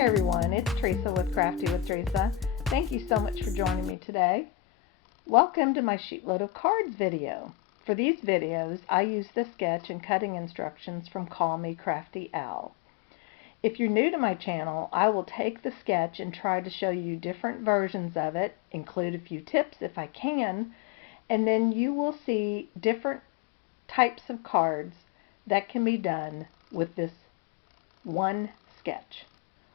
everyone, it's Teresa with Crafty with Teresa. Thank you so much for joining me today. Welcome to my Sheetload of Cards video. For these videos, I use the sketch and cutting instructions from Call Me Crafty Owl. If you're new to my channel, I will take the sketch and try to show you different versions of it, include a few tips if I can, and then you will see different types of cards that can be done with this one sketch.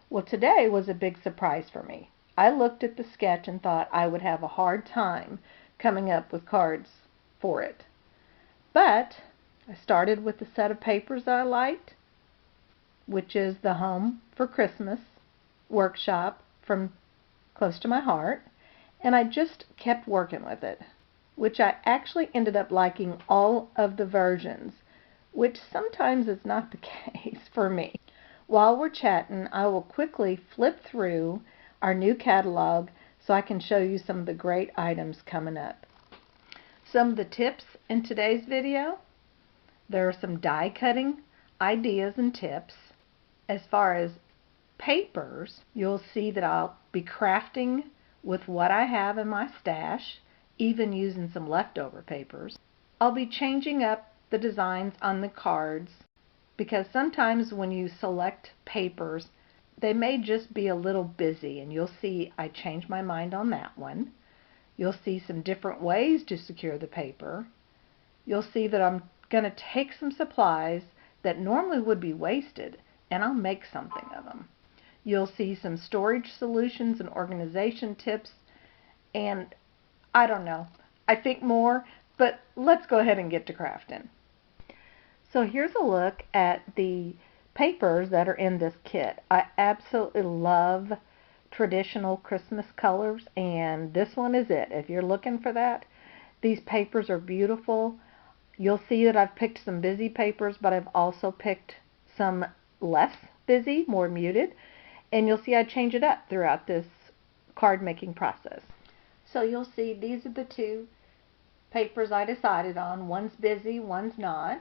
Well, today was a big surprise for me. I looked at the sketch and thought I would have a hard time coming up with cards for it. But I started with the set of papers that I liked, which is the Home for Christmas workshop from CloseToMyHeart, and I just kept working with it, which I actually ended up liking all of the versions, which sometimes is not the case for me. While we're chatting, I will quickly flip through our new catalog so I can show you some of the great items coming up. Some of the tips in today's video, there are some die cutting ideas and tips. As far as papers, you'll see that I'll be crafting with what I have in my stash, even using some leftover papers. I'll be changing up the designs on the cards because sometimes when you select papers, they may just be a little busy, and you'll see I changed my mind on that one. You'll see some different ways to secure the paper. You'll see that I'm going to take some supplies that normally would be wasted, and I'll make something of them. You'll see some storage solutions and organization tips, and I don't know, I think more, but let's go ahead and get to crafting. So here's a look at the papers that are in this kit. I absolutely love traditional Christmas colors, and this one is it. If you're looking for that, these papers are beautiful. You'll see that I've picked some busy papers, but I've also picked some less busy, more muted, and you'll see I change it up throughout this card making process. So you'll see these are the two papers I decided on. One's busy, one's not.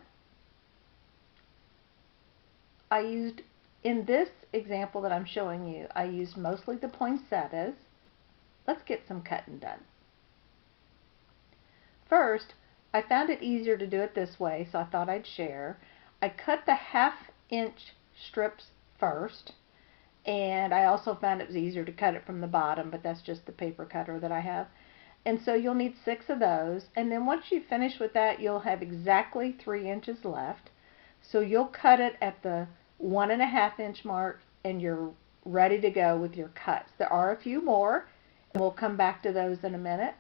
I used, in this example that I'm showing you, I used mostly the poinsettias. Let's get some cutting done. First, I found it easier to do it this way, so I thought I'd share. I cut the 1/2 inch strips first, and I also found it was easier to cut it from the bottom, but that's just the paper cutter that I have. And so you'll need 6 of those, and then once you finish with that, you'll have exactly 3 inches left. So you'll cut it at the 1.5 inch mark, and you're ready to go with your cuts. There are a few more, and we'll come back to those in a minute.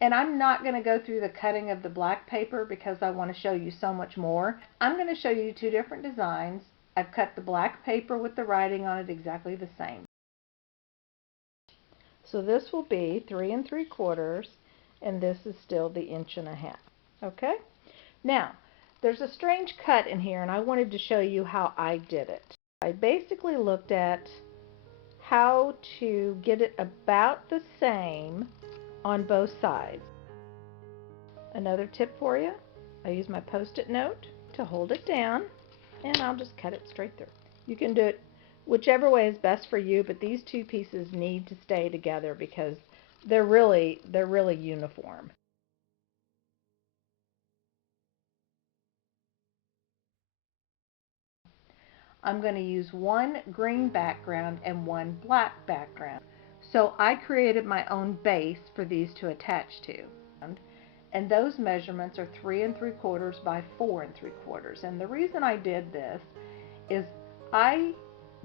And I'm not going to go through the cutting of the black paper because I want to show you so much more. I'm going to show you 2 different designs. I've cut the black paper with the writing on it exactly the same. So this will be 3 3/4, and this is still the 1.5 inches. Okay? Now, there's a strange cut in here, and I wanted to show you how I did it. I basically looked at how to get it about the same on both sides. Another tip for you, I use my Post-it note to hold it down, and I'll just cut it straight through. You can do it whichever way is best for you, but these 2 pieces need to stay together because they're really uniform. I'm going to use 1 green background and 1 black background. So I created my own base for these to attach to. And those measurements are 3 3/4 by 4 3/4. And the reason I did this is I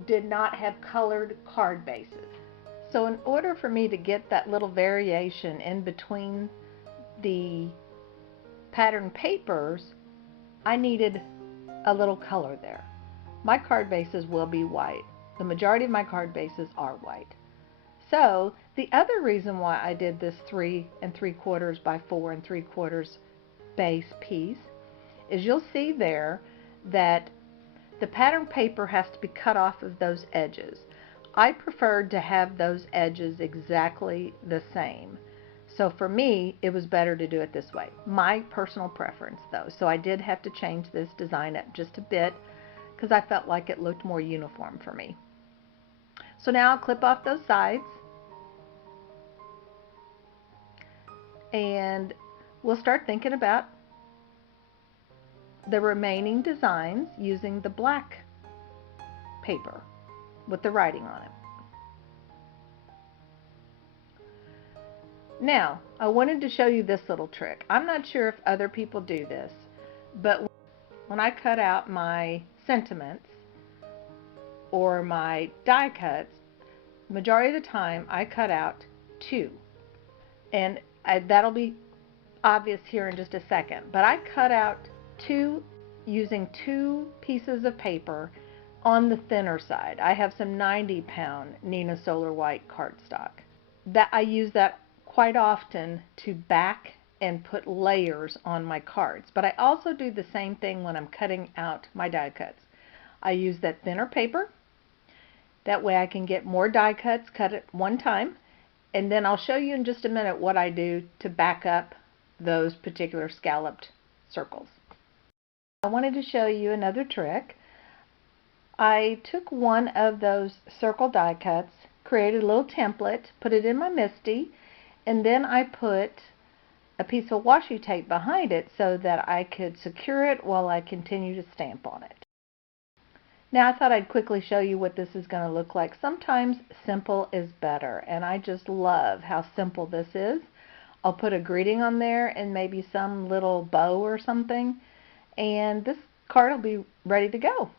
did not have colored card bases. So in order for me to get that little variation in between the pattern papers, I needed a little color there. My card bases will be white. The majority of my card bases are white. So the other reason why I did this 3 3/4 by 4 3/4 base piece is you'll see there that the pattern paper has to be cut off of those edges. I preferred to have those edges exactly the same. So for me, it was better to do it this way. My personal preference though. So I did have to change this design up just a bit because I felt like it looked more uniform for me. So now I'll clip off those sides, and we'll start thinking about the remaining designs using the black paper with the writing on it. Now, I wanted to show you this little trick. I'm not sure if other people do this, but when I cut out my sentiments or my die cuts, majority of the time I cut out 2. And that'll be obvious here in just a second. But I cut out 2 using 2 pieces of paper on the thinner side. I have some 90-pound Nina Solar White cardstock. I use that quite often to back and put layers on my cards. But I also do the same thing when I'm cutting out my die cuts. I use that thinner paper. That way I can get more die cuts cut at one time. And then I'll show you in just a minute what I do to back up those particular scalloped circles. I wanted to show you another trick. I took one of those circle die cuts, created a little template, put it in my MISTI, and then I put a piece of washi tape behind it so that I could secure it while I continue to stamp on it. Now I thought I'd quickly show you what this is going to look like. Sometimes simple is better, and I just love how simple this is. I'll put a greeting on there and maybe some little bow or something, and this card will be ready to go.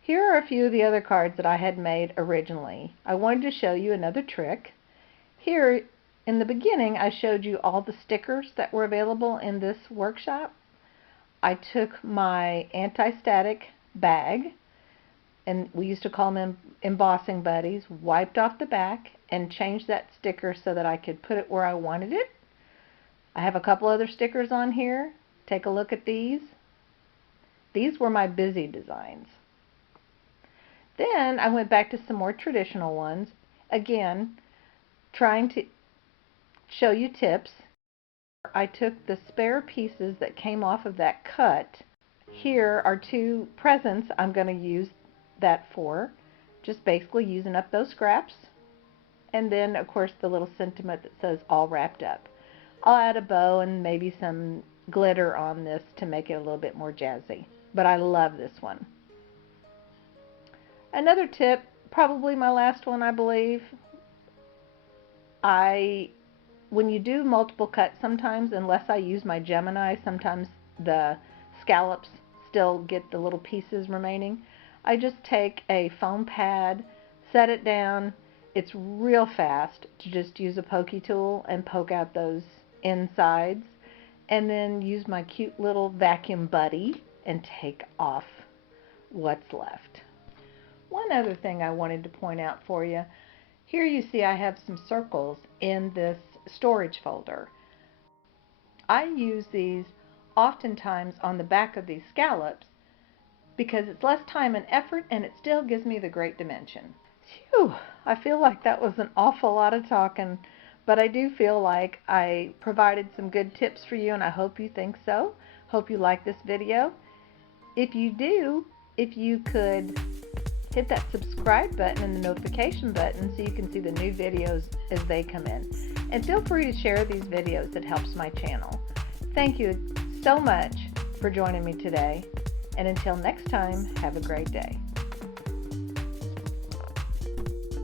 Here are a few of the other cards that I had made originally. I wanted to show you another trick. Here in the beginning I showed you all the stickers that were available in this workshop. I took my anti-static bag, and we used to call them embossing buddies, wiped off the back and changed that sticker so that I could put it where I wanted it. I have a couple other stickers on here. Take a look at these. These were my busy designs. Then I went back to some more traditional ones, again trying to show you tips. I took the spare pieces that came off of that cut. Here are 2 presents I'm going to use that for, just basically using up those scraps, and then of course the little sentiment that says all wrapped up. I'll add a bow and maybe some glitter on this to make it a little bit more jazzy, but I love this one. Another tip, probably my last one I believe, when you do multiple cuts sometimes, unless I use my Gemini, sometimes the scallops still get the little pieces remaining. I just take a foam pad, set it down. It's real fast to just use a pokey tool and poke out those insides, and then use my cute little vacuum buddy and take off what's left. One other thing I wanted to point out for you. Here you see I have some circles in this storage folder. I use these oftentimes on the back of these scallops because it's less time and effort, and it still gives me the great dimension. Phew, I feel like that was an awful lot of talking, but I do feel like I provided some good tips for you, and I hope you think so. Hope you like this video. If you do, if you could hit that subscribe button and the notification button so you can see the new videos as they come in. And feel free to share these videos. It helps my channel. Thank you so much for joining me today. And until next time, have a great day.